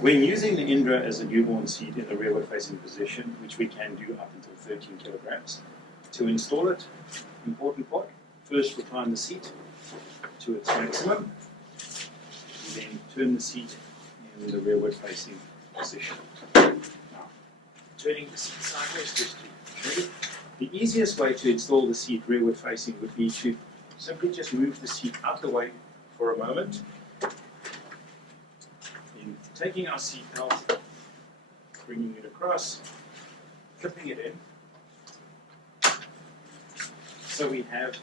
When using the Indra as a newborn seat in the rearward facing position, which we can do up until 13 kilograms, to install it, important part, first recline the seat to its maximum, and then turn the seat in the rearward facing position. Now, turning the seat sideways just to show you. The easiest way to install the seat rearward facing would be to simply just move the seat out the way for a moment. In taking our seat out, bringing it across, clipping it in. So we have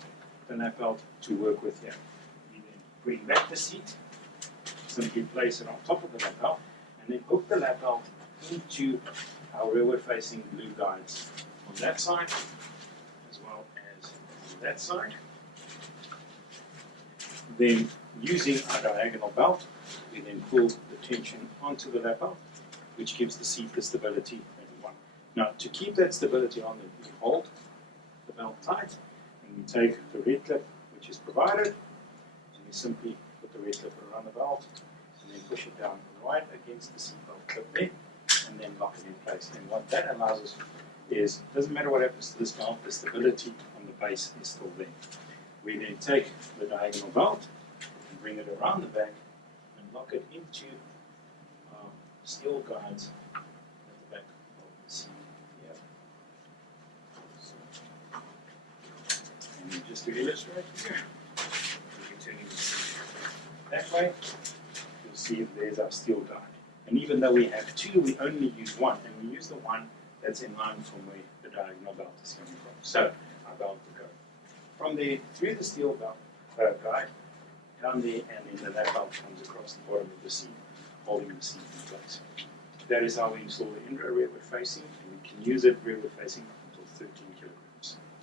the lap belt to work with here. We then bring back the seat, simply place it on top of the lap belt, and then hook the lap belt into our rearward facing blue guides on that side as well as on that side. Then using our diagonal belt, we then pull the tension onto the lap belt, which gives the seat the stability that we want. Now, to keep that stability on, we hold the belt tight, and we take the red clip, which is provided, and we simply put the red clip around the belt, and then push it down right against the seat belt clip there, and then lock it in place. And what that allows us is, it doesn't matter what happens to this belt, the stability on the base is still there. We then take the diagonal belt and bring it around the back and lock it into our steel guides at the back of the seat here. So, and just to illustrate here, we're turning the seat that way, you'll see there's our steel guide. And even though we have two, we only use one, and we use the one that's in line from where the diagonal belt is coming from. So our belt will go from there through the steel belt guide, down there, and then the lap belt comes across the bottom of the seat, holding the seat in place. That is how we install the Indra rearward facing, and we can use it rearward facing up until 13 kilograms.